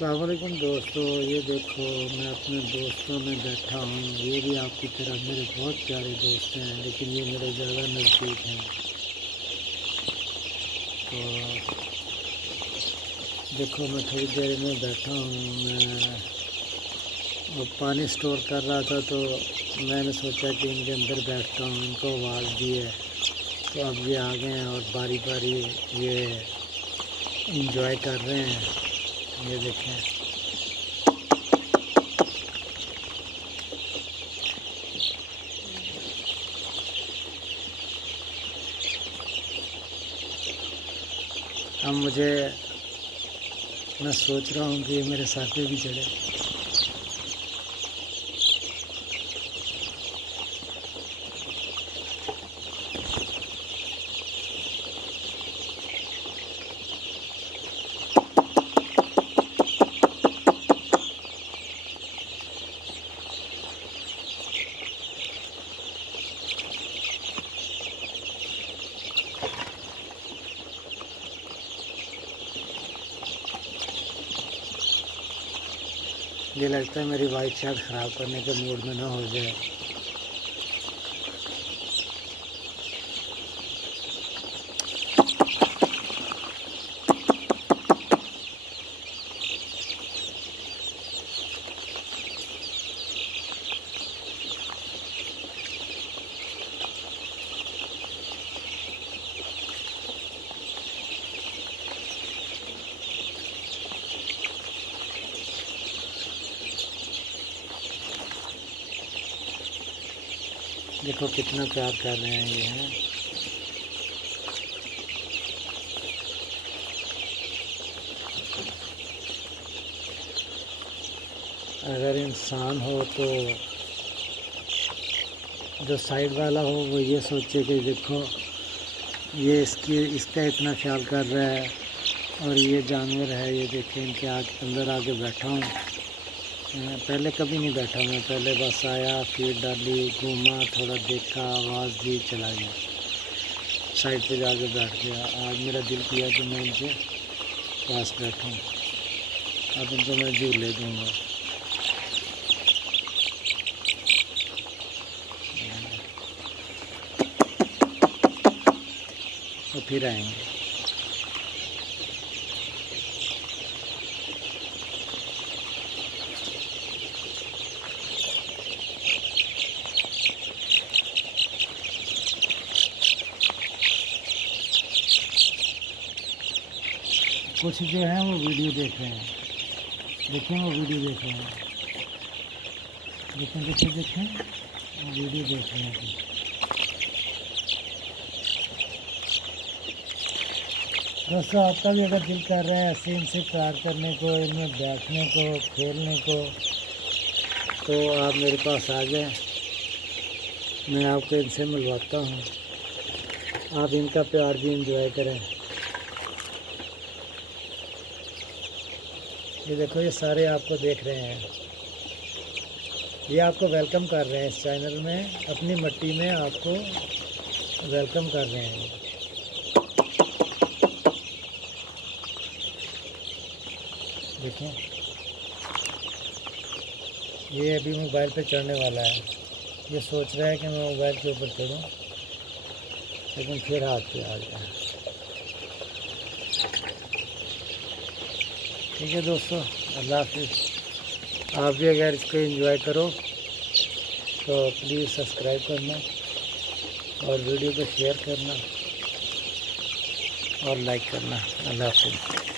अस्सलाम वालेकुम दोस्तों, ये देखो मैं अपने दोस्तों में बैठा हूँ। ये भी आपकी तरह मेरे बहुत प्यारे दोस्त हैं, लेकिन ये मेरे ज़्यादा नज़दीक हैं। तो देखो मैं थोड़ी देर में बैठा हूँ। मैं वो पानी स्टोर कर रहा था, तो मैंने सोचा कि इनके अंदर बैठता हूँ। इनको आवाज़ दी है तो अब ये आ गए हैं और बारी बारी ये इंजॉय कर रहे हैं। ये देखें, अब मैं सोच रहा हूँ कि ये मेरे सर पे भी चढ़े। ये लगता है मेरी वाइट शर्ट ख़राब करने के मूड में ना हो जाए। देखो कितना प्यार कर रहे हैं ये हैं। अगर इंसान हो तो जो साइड वाला हो वो ये सोचे कि देखो ये इसका इतना ख्याल कर रहा है, और ये जानवर है, ये देखें इनके अंदर आके बैठा हूँ। पहले कभी नहीं बैठा मैं, पहले बस आया, फीड डाली, घूमा, थोड़ा देखा, आवाज़ दी, चला गया, साइड पे जाके बैठ गया। आज मेरा दिल किया कि मैं इनके पास बैठूं। अब इनको मैं झूले दूँगा। तो फिर आएंगे। कुछ जो है वो वीडियो देख रहे हैं, देखें वो वीडियो देख रहे हैं, देखें वो वीडियो देख रहे हैं। दोस्तों आपका भी अगर दिल कर रहा है ऐसे इनसे प्यार करने को, इनमें बैठने को, खेलने को, तो आप मेरे पास आ जाएं, मैं आपको इनसे मिलवाता हूँ। आप इनका प्यार भी एंजॉय करें। ये देखो ये सारे आपको देख रहे हैं, ये आपको वेलकम कर रहे हैं इस चैनल में, अपनी मिट्टी में आपको वेलकम कर रहे हैं। देखो ये अभी मोबाइल पे चढ़ने वाला है, ये सोच रहा है कि मैं मोबाइल के ऊपर चढ़ूं, लेकिन फिर हाथ पे आ गया। ठीक है दोस्तों, अल्लाह हाफिज़। आप भी अगर इसको एंजॉय करो तो प्लीज़ सब्सक्राइब करना और वीडियो को शेयर करना और लाइक करना। अल्लाह हाफिज़।